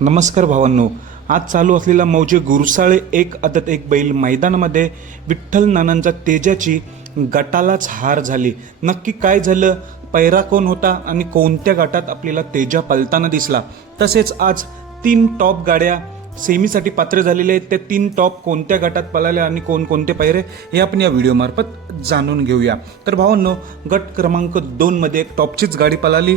नमस्कार भावांनो. आज चालू असलेला मौजे गुरुसाळे एक आदत एक बैल मैदानामध्ये विठ्ठल नानांचा तेजाची गटालाच हार झाली. नक्की काय झालं? पैरा कोण होता आणि कोणत्या गटात आपल्याला तेजा पलताना दिसला? तसेच आज तीन टॉप गाड्या सेमीसाठी पात्र झालेले आहेत. त्या तीन टॉप कोणत्या गटात पळाले आणि कोणकोणते पैरे हे आपण या व्हिडिओमार्फत जाणून घेऊया. तर भावांनो गट क्रमांक दोनमध्ये एक टॉपचीच गाडी पळाली.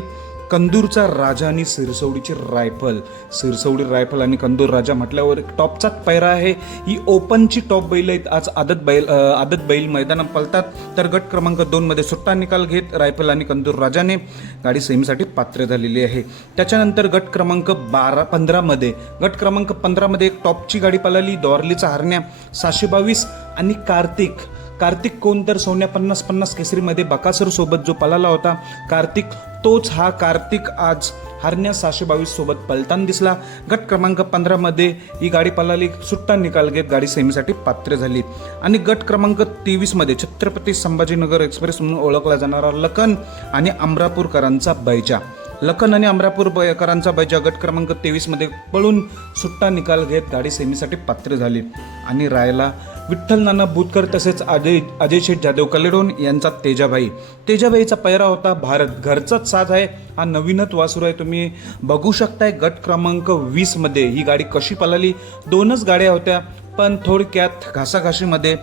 कंदूरचा राजा आणि सिरसवडीची रायफल. सिरसवडी रायफल आणि कंदूर राजा म्हटल्यावर एक टॉपचाच पैरा आहे. ही ओपनची टॉप बैल आहेत. आज आदत बैल आदत बैल मैदानात पळतात. तर गट क्रमांक दोनमध्ये सुट्टा निकाल घेत रायफल आणि कंदूर राजाने गाडी सेमीसाठी पात्र झालेली आहे. त्याच्यानंतर गट क्रमांक बारा पंधरामध्ये गट क्रमांक पंधरामध्ये एक टॉपची गाडी पळाली. दॉर्लीचा हरण्या सहाशे बावीस आणि कार्तिक कार्तिक कोण तर सोन्या पन्नास पन्नास केसरीमध्ये बकासूर सोबत जो पळाला होता कार्तिक तोच हा कार्तिक आज हरण्या सहाशे बावीस सोबत पलताना दिसला. गट क्रमांक पंधरामध्ये ही गाडी पळाली सुट्टा निकाल घेत गाडी सेमीसाठी पात्र झाली. आणि गट क्रमांक तेवीसमध्ये छत्रपती संभाजीनगर एक्सप्रेस म्हणून ओळखला जाणारा लखन आणि अमरापूरकरांचा बैजा. लखन आणि अमरापूर बयकरांचा बैजा गट क्रमांक तेवीसमध्ये पळून सुट्टा निकाल घेत गाडी सेमीसाठी पात्र झाली. आणि रायला विठ्ठल नाना बुतकर तसेच अजय अजय शेठ जाधव कलेडोन यांचा तेजाभाई तेजाभाईचा पैरा होता भारत घरचाच साथ आहे. हा नवीनच वासूर आहे. तुम्ही बघू शकताय गट क्रमांक वीसमध्ये ही गाडी कशी पळाली. दोनच गाड्या होत्या पण थोडक्यात घासाघाशीमध्ये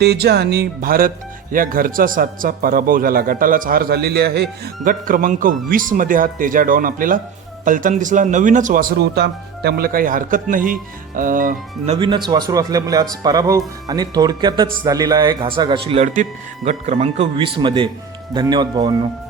तेजा आणि भारत या घरचा साथचा पराभव झाला. गटालाच हार झालेली आहे. गट क्रमांक वीसमध्ये हा तेजा डॉन आपल्याला पलताना दिसला नवीनच वासरू होता. त्यामुळे काही हरकत नाही. नवीनच वासरू असल्यामुळे आज पराभव आणि थोडक्यातच झालेला आहे घासाघाशी लढतीत गट क्रमांक वीसमध्ये. धन्यवाद भावांनो.